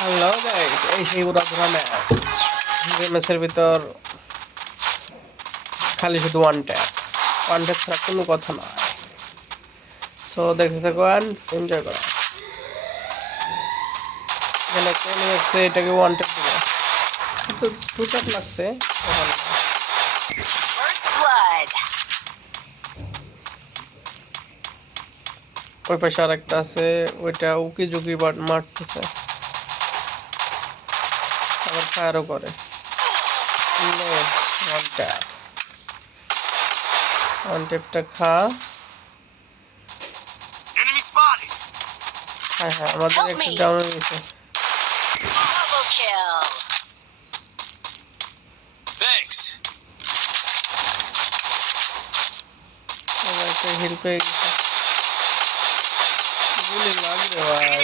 Hello guys এই সেই উড়াধুরা match যে ম্যাচের ভিতর খালি শুধু ওয়ান ট্যাপ ওয়ান ট্যাপ ছাড়া কোনো কথা নয় সো দেখতে থাকুন এনজয় করো। এখানে একটা enemy এটাকে ওয়ান ট্যাপ দেবো। কিন্তু টু ট্যাপ লাগছে। ওই পাশে আর একটা আছে ওইটা উকি বাট- মারতেছে। আবার ফায়ারও করে ওয়ান ট্যাপ ওয়ান ট্যাপটা খা Enemy spotted. হ্যাঁ হ্যাঁ আমাদের Help একটা me. ডাউন হয়ে গেছে Double kill. Thanks. আমার একটা হিল পেয়ে গেছে গুলি লাগবে ভাই